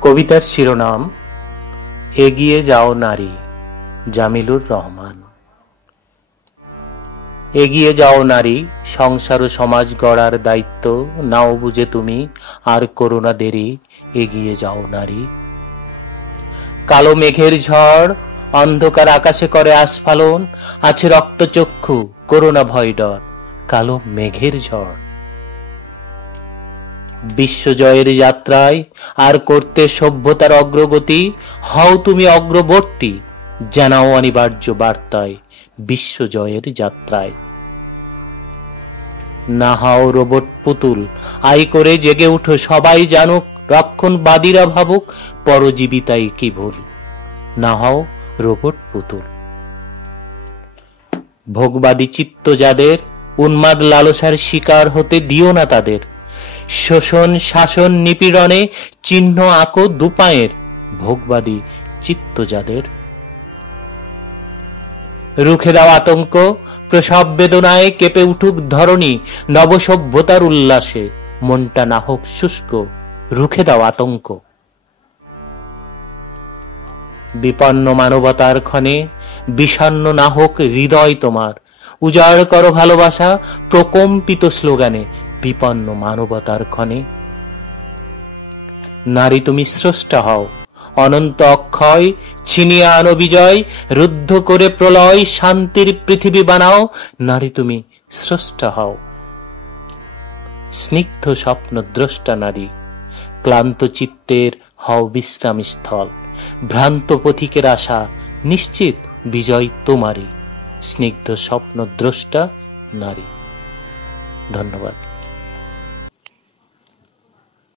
কবিতার শিরোনাম এগিয়ে যাও নারী, জামিলুর রহমান। এগিয়ে যাও নারী, সংসার ও সমাজ গড়ার দায়িত্ব নাও বুঝে তুমি, আর করো না দেরি। এগিয়ে যাও নারী। কালো মেঘের ঝড় অন্ধকার আকাশে করে আস্ফালন, আছে রক্তচক্ষু, করো না ভয় ডর। কালো মেঘের ঝড় বিশ্বজয়ের যাত্রায় আর করতে সভ্যতার অগ্রগতি, হও তুমি অগ্রবর্তী, জানাও অনিবার্য বার্তায় বিশ্বজয়ের যাত্রায়। না হও রোবট পুতুল, আই করে জেগে উঠো, সবাই জানুক, রক্ষণবাদীরা ভাবুক, পরজীবিতাই কি ভুল। না হও রোবট পুতুল। ভোগবাদী চিত্ত যাদের, উন্মাদ লালসার শিকার হতে দিও না তাদের। শোষণ শাসন নিপীড়নে চিহ্ন আঁকো দুপায়ের, ভোগবাদী চিত্ত যাদের। রুখে দাও আতঙ্ক, প্রসব বেদনায় কেঁপে উঠুক ধরণী, নবসভ্যতার উল্লাসে মনটা না হোক শুষ্ক, রুখে দাও আতঙ্ক। বিপন্ন মানবতার ক্ষণে বিষণ্ণ না হোক হৃদয় তোমার, উজাড় করো ভালোবাসা প্রকম্পিত স্লোগানে বিপন্ন মানবতার ক্ষণে। নারী তুমি স্রষ্টা হও, অনন্ত অক্ষয় ছিনিয়ে আনো বিজয়, রুদ্ধ করে প্রলয় শান্তির পৃথিবী বানাও। নারী তুমি স্রষ্টা হও। স্নিগ্ধ স্বপ্ন দ্রষ্টা নারী, ক্লান্ত চিত্তের হও বিশ্রাম স্থল, ভ্রান্ত পথিকের আশা নিশ্চিত বিজয় তোমারই। স্নিগ্ধ স্বপ্ন দ্রষ্টা নারী। ধন্যবাদ।